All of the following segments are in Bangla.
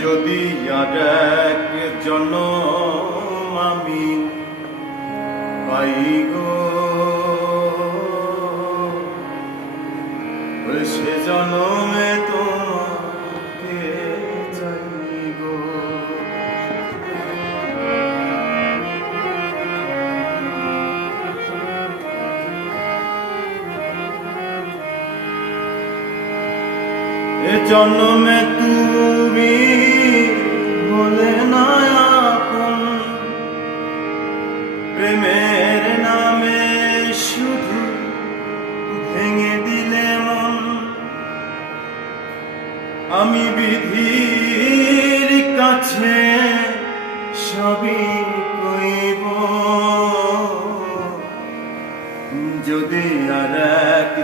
যদি আর এক জনম আমি পাই গো সে জনমে এ জন্মে তুমি বলে প্রেমের নামে ভেঙে দিলে মন। আমি বিধির কাছে যদি আর এক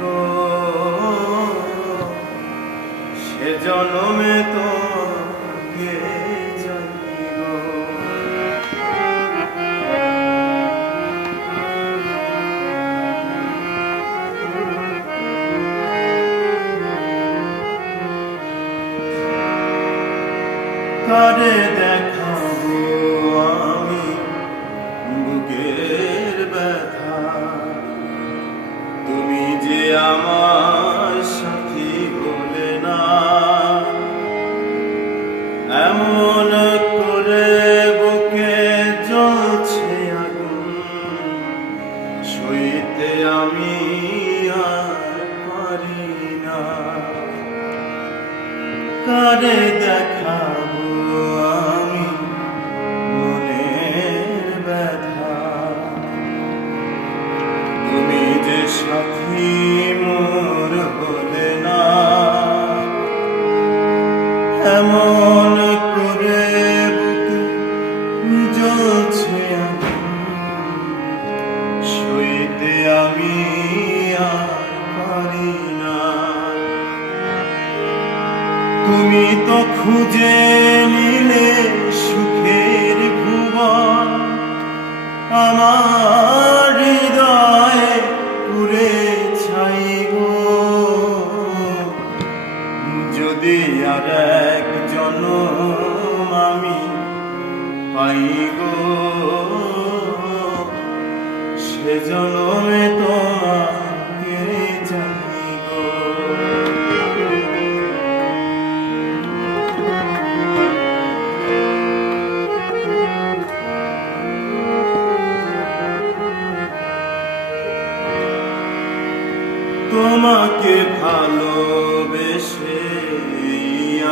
গো। সে জন্মে তোমাকে সইতে আমি আর পারি না। কারে দেখাবো আর পারি না। তুমি তো খুঁজে নিলে সুখের ভুবন। আমার তোমাকে ভালোবেসে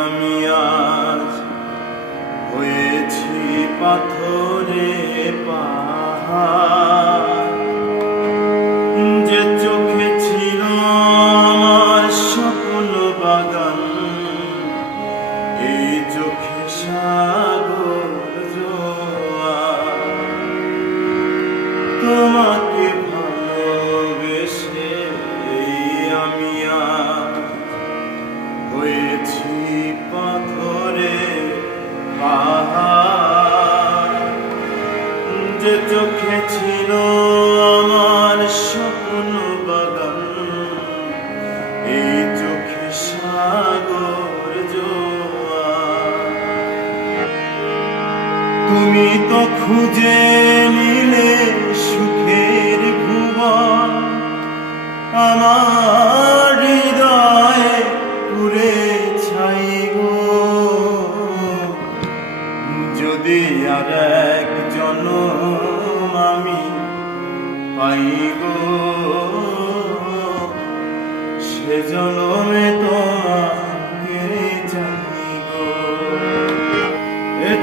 আমি আজ হয়েছি পাথরে পাহাড়। যে চোখে ছিল আমার স্বপ্ন বাগান, এই চোখে সাগর তোমাকে চোখে ছিল আমার স্বপ্ন বাগান। এই চোখে সাগর তুমি তো খুঁজে নিলে সুখের ভুবন। আমার হৃদয়ে পুরে ছাই যদি আর সে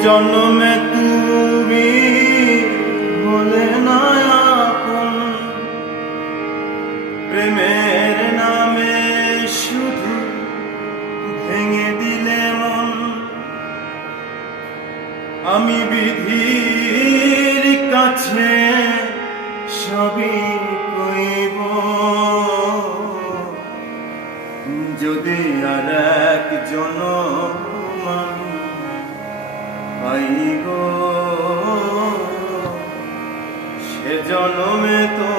জনমে তুমি বলে প্রেমের নামে ভেঙে দিলে মন। আমি বিধির কাছে সবই কইব। যদি আর এক জনম আমি সে জনমে তো